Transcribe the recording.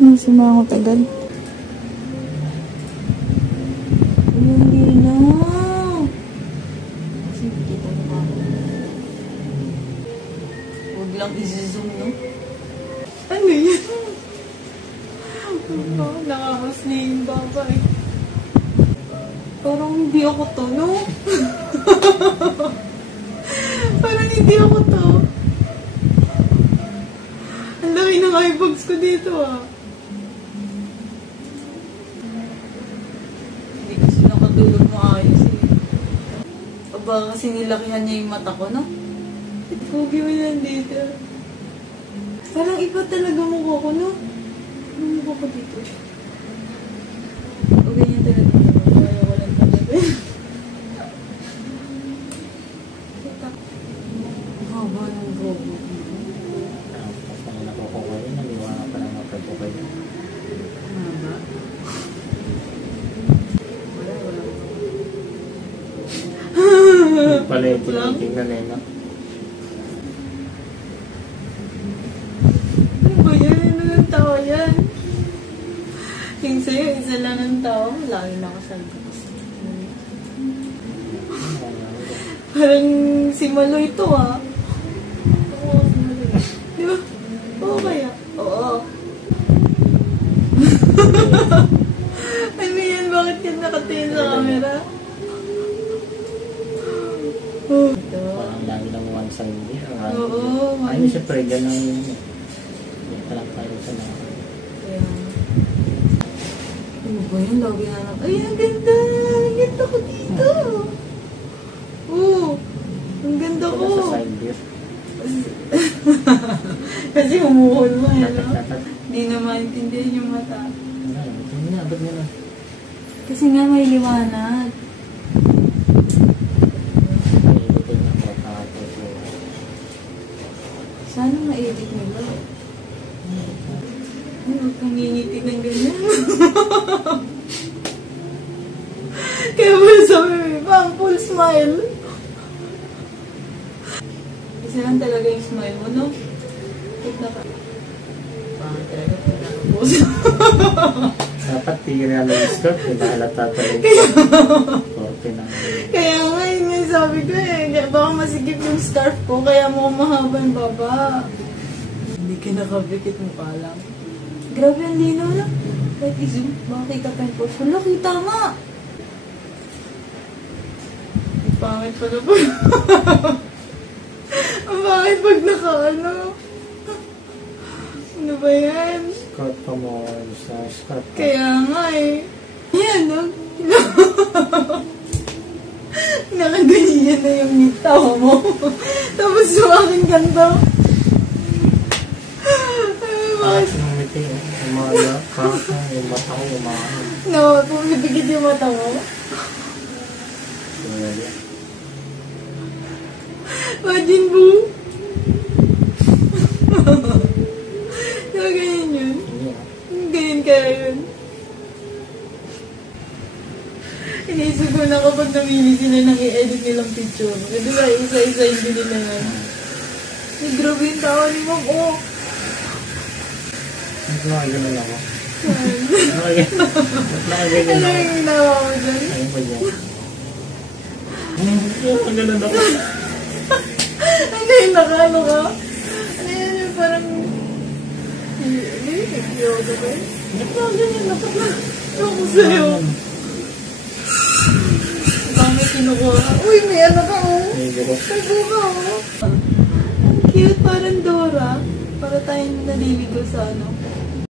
Sumangot agad. Hindi na. Sige, kita mo ba? Huwag lang i-zoom, no? Ano yan? Nakakas na yung babay. Parang hindi ako to, no? Parang hindi ako to. Ang laki ng eyebags ko dito, ah. Hindi kasi nakatulog maayos, eh. Aba, kasi nilakihan niya yung mata ko, no? Pogi mo yan dito. Parang iba talaga mukha ko, no? Ano mukha ko dito? O ganyan talaga. Kaya walang talaga. Haba ng gogo. Tapos na nakukuha yun, naliwanag pa lang nakukuha yun. Haba? Wala. Pala yung tinitingnan na yun. Ano ba yan? Ano ng tao yan? Yung sa'yo, isa lang ang tao. Lalo nakasalga kasi. Parang si Maloy ito, ah. Oo, si Maloy. Di ba? Oo kaya? Oo. Ano yan? Bakit yan nakatingin sa camera? Oh. Ito. Parang lagi lang one side din. Oo. Ay, siyempre, gano'n yun. Yan pa lang tayo sa mga. Kaya. Ano ba yun? Lagi na lang. Ay, ang ganda! Ang ganda ko dito! Oo. Ang ganda ko. Wala sa side view. Kasi humuhol mo, eh, no? Tatat. Hindi na maintindihan yung mata. Wala, ba't nga, ba't nga. Kasi nga may liwanag. Sana ma-edit nila. Ay, huwag kang ngingiti ng ganyan. Kaya ba sabi mo, pang full smile. Kasi lang talaga yung smile mo, no? Huwag na ka. Pang talaga pinakapos. Dapat tigil na yung skirt, halata talaga. Kaya nga, yun nga sabi ko eh. Baka masigip yung scarf ko, kaya mo mahaba yung baba. Hindi ka nakabikit mo pa lang. Grabe ang linaw lang. Kahit i-zoom, baka kita pa yung post. Wala, kita nga. Ang pangit pala po. Ang pangit pag naka-ano. Ano ba yan? Skirt pa mo, sa skirt. Kaya nga eh. Yan, no? Nakaganyan na yung tawa mo. Tapos yung aking ganda. Bakit yung ngiti, umaya, kaka, yung mata ko, umaya. No, pumipigit yung mata mo. Imagine, boo. Diba ganyan yun? Ganyan kaya yun. Iniisip ko na kapag namili sila nang i-edit nilang picture. E diba, isa-isa hindi nila yan. Ay, grabe yung tawa ni Mom. Oh! Nakaganon ako. Ano yung ginawa mo dyan? Ayun ba dyan? Nakaganon ako. Ano yung nakano ka? Ano yun yung parang... Ano yung nag-yoga ba yun? Ganyan ako. Ako sa'yo. Baka may kinukuha. Uy, may ano ka, oh. May buka, oh. Ang cute, parang Dora. Para tayong naliligo sa ano.